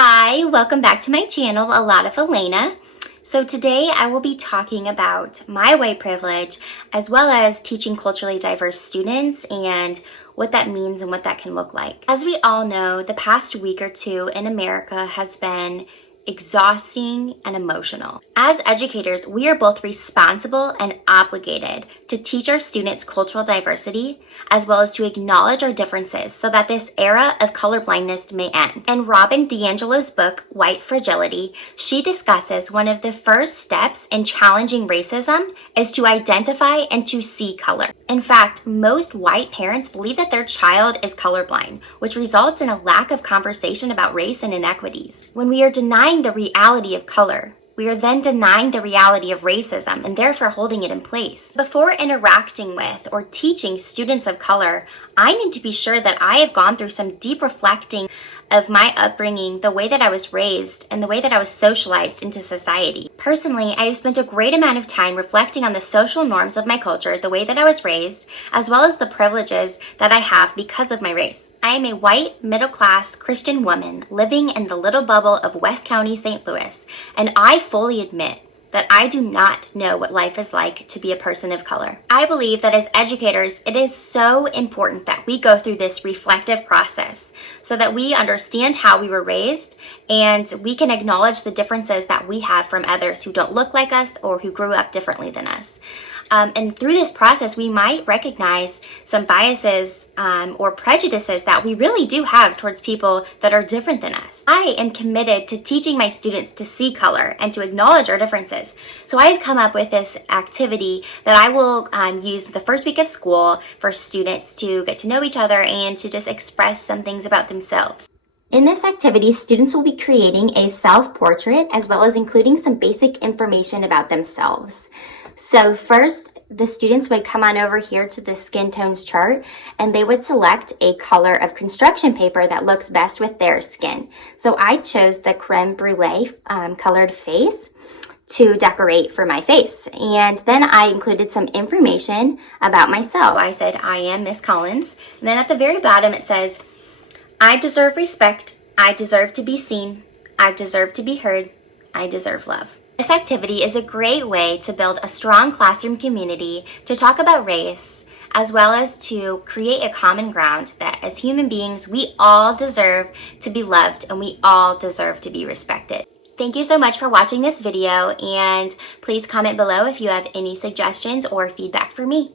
Hi, welcome back to my channel, A Lot of Elena. So today I will be talking about my white privilege as well as teaching culturally diverse students and what that means and what that can look like. As we all know, the past week or two in America has been exhausting and emotional. As educators, we are both responsible and obligated to teach our students cultural diversity as well as to acknowledge our differences so that this era of colorblindness may end. In Robin DiAngelo's book, White Fragility, she discusses one of the first steps in challenging racism is to identify and to see color. In fact, most white parents believe that their child is colorblind, which results in a lack of conversation about race and inequities. When we are denying the reality of color, we are then denying the reality of racism and therefore holding it in place. Before interacting with or teaching students of color, I need to be sure that I have gone through some deep reflecting of my upbringing, the way that I was raised, and the way that I was socialized into society. Personally, I have spent a great amount of time reflecting on the social norms of my culture, the way that I was raised, as well as the privileges that I have because of my race. I am a white, middle-class Christian woman living in the little bubble of West County, St. Louis, and I fully admit that I do not know what life is like to be a person of color. I believe that as educators, it is so important that we go through this reflective process so that we understand how we were raised and we can acknowledge the differences that we have from others who don't look like us or who grew up differently than us. And through this process, we might recognize some biases or prejudices that we really do have towards people that are different than us. I am committed to teaching my students to see color and to acknowledge our differences. So I have come up with this activity that I will use the first week of school for students to get to know each other and to just express some things about themselves. In this activity, students will be creating a self-portrait as well as including some basic information about themselves. So first, the students would come on over here to the skin tones chart and they would select a color of construction paper that looks best with their skin. So I chose the creme brulee colored face to decorate for my face. And then I included some information about myself. I said, I am Miss Collins. And then at the very bottom it says, I deserve respect, I deserve to be seen, I deserve to be heard, I deserve love. This activity is a great way to build a strong classroom community, to talk about race, as well as to create a common ground that as human beings, we all deserve to be loved and we all deserve to be respected. Thank you so much for watching this video, and please comment below if you have any suggestions or feedback for me.